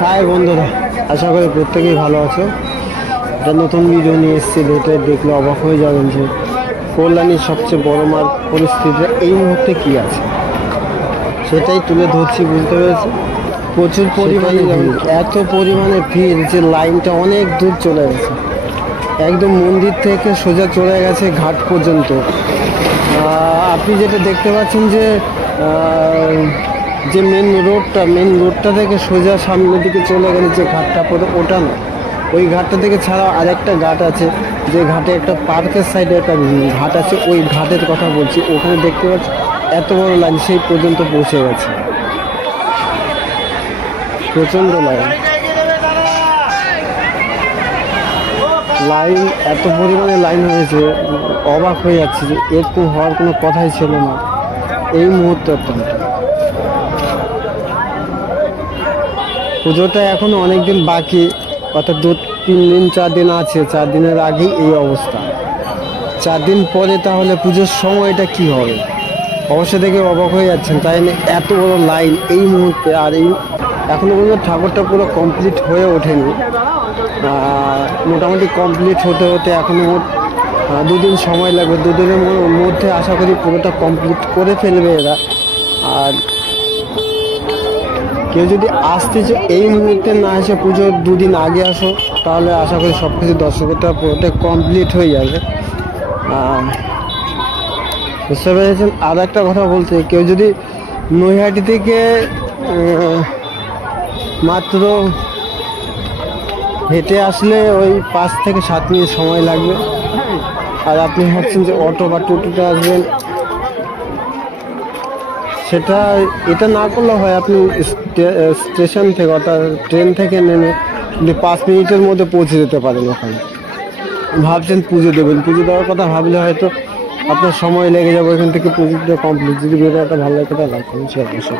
High বন্ধুরা, আশা করি প্রত্যেকেই ভালো আছো। একটা নতুন ভিডিও নিয়ে এসেছি, যেটা দেখলে অবাক হয়ে যাবেন যে কল্যাণীর সবচেয়ে বড় মার পরিস্থিতি এই মুহূর্তে কি আছে, সেটাই তুলে ধরছি। বুঝতে পেরেছি, প্রচুর পরিমাণে এত পরিমাণে ভিড় যে লাইনটা অনেক দূর চলে গেছে, একদম মন্দির থেকে সোজা চলে গেছে ঘাট পর্যন্ত। আপনি যেটা দেখতে পাচ্ছেন যে যে মেন রোডটা থেকে সোজা সামনের দিকে চলে গেলে যে ঘাটটা পড়ে, ওটা না, ওই ঘাটটা থেকে ছাড়াও আরেকটা ঘাট আছে, যে ঘাটে একটা পার্কের সাইডে একটা ঘাট আছে, ওই ঘাটের কথা বলছি। ওখানে দেখতে পাচ্ছি এত বড় লাইন সেই পর্যন্ত পৌঁছে গেছে, প্রচণ্ড লাইন এত পরিমাণে লাইন হয়েছে, অবাক হয়ে যাচ্ছে যে এরকম হওয়ার কোনো কথাই ছিল না এই মুহূর্তে। অত্যন্ত পুজোটা এখনো অনেকদিন বাকি, অর্থাৎ 2-3 দিন 4 দিন আছে। 4 দিনের আগেই এই অবস্থা, 4 দিন পরে তাহলে পুজোর সময়টা কি হবে? অবশ্যই দেখে অবাক হয়ে যাচ্ছেন, তাই না? এত বড় লাইন এই মুহূর্তে, আর এই এখনো পর্যন্ত ঠাকুরটা পুরো কমপ্লিট হয়ে ওঠেনি। মোটামুটি কমপ্লিট হতে হতে এখনো 2 দিন সময় লাগবে। 2 দিনের মধ্যে আশা করি পুরোটা কমপ্লিট করে ফেলবে এরা। আর কেউ যদি আসতে চায় এই মুহূর্তে না এসে পুজোর 2 দিন আগে আসো, তাহলে আশা করি সব কিছু দর্শকতা পুরোটা কমপ্লিট হয়ে যাবে। বুঝতে পেরেছেন? আর একটা কথা বলতে, কেউ যদি নৈহাটি থেকে মাত্র হেঁটে আসলে ওই 5 থেকে 7 মিনিট সময় লাগবে। আর আপনি ভাবছেন যে অটো বা টোটোতে আসবেন, সেটা এটা না করলে হয়, আপনি স্টেশন থেকে অর্থাৎ ট্রেন থেকে নেমে 5 মিনিটের মধ্যে পৌঁছে যেতে পারেন ওখানে। ভাবছেন পুজো দেবেন, পুজো দেওয়ার কথা ভাবলে হয়তো আপনার সময় লেগে যাবে ওইখান থেকে পুজোটা কমপ্লিট। যদি ভিডিওটা ভালো লাগে তাহলে লাইক করুন, শেয়ার করুন।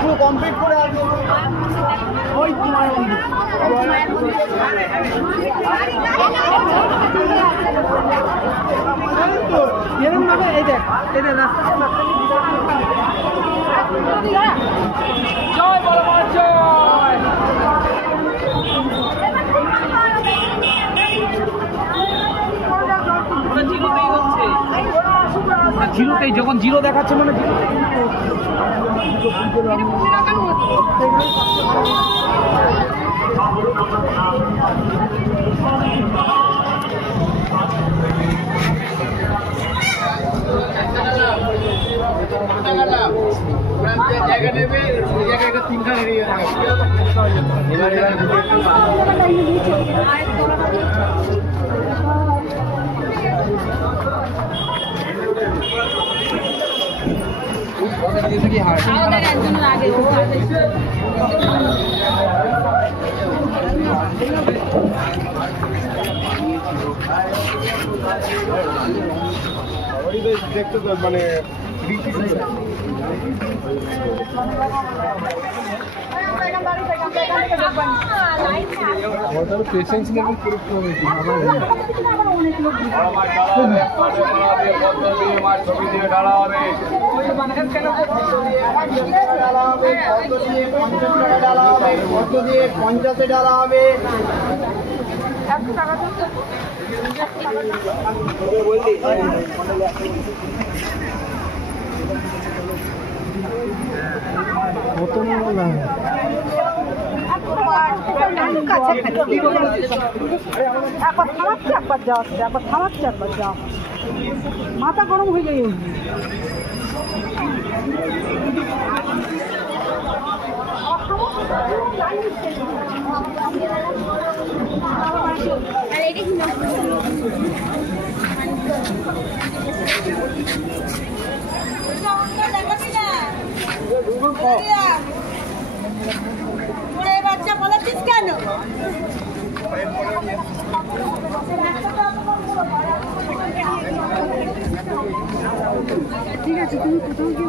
পুরো কমপ্লিট করে আসবে ওই তোমার এই দেখ রাস্তা জয় বলবান জয়। জিরোতেই যখন জিরো দেখাচ্ছে মানে জায়গা নেবে, ওই জায়গায় একটা 3খান এরিয়া দেখতে মানে পেশেন্স লেভেল করতে হবে। কত না একবার থামাচ্ছে একবার যাচ্ছে, একবার থামাচ্ছে একবার যাচ্ছে, মাথা গরম হয়ে যায়। বাচ্চা বলেছিস কেন? ঠিক আছে, তুমি কোথাও গিয়ে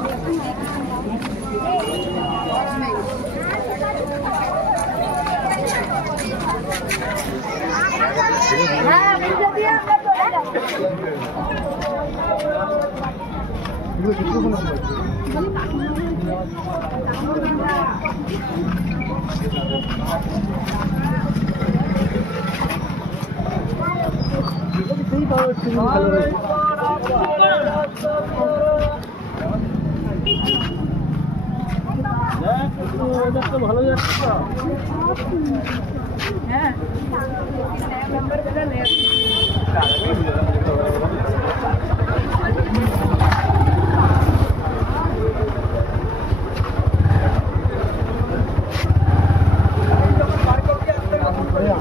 ভালো যাচ্ছে। হ্যাঁ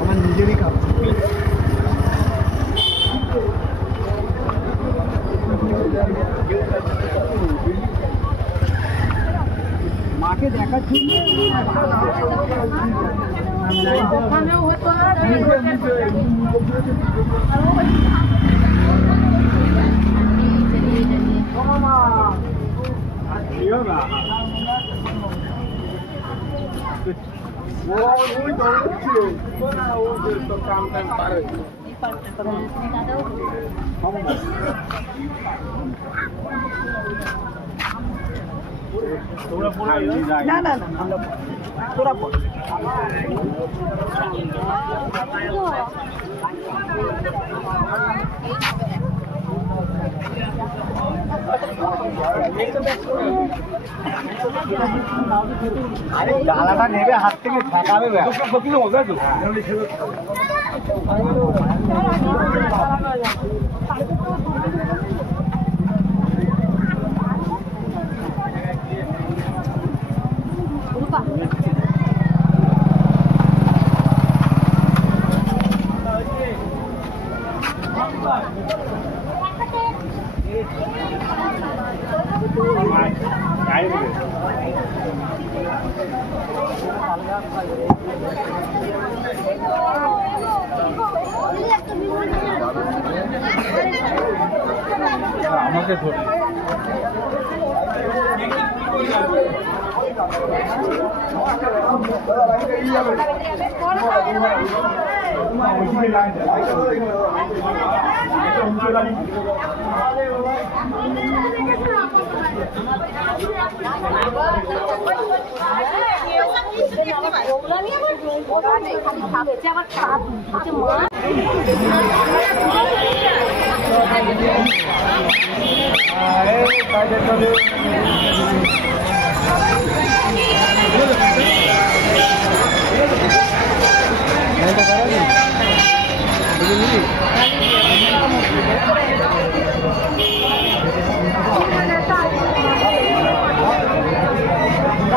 আমার নিজেরই কাজ। মাকে দেখার জন্য ওখানেও হতো না। না না না, তোরা পড়। আরে জ্বালাটা নেবে হাত থেকে ঠেকাবে। আমাকে ধরে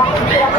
Thank you.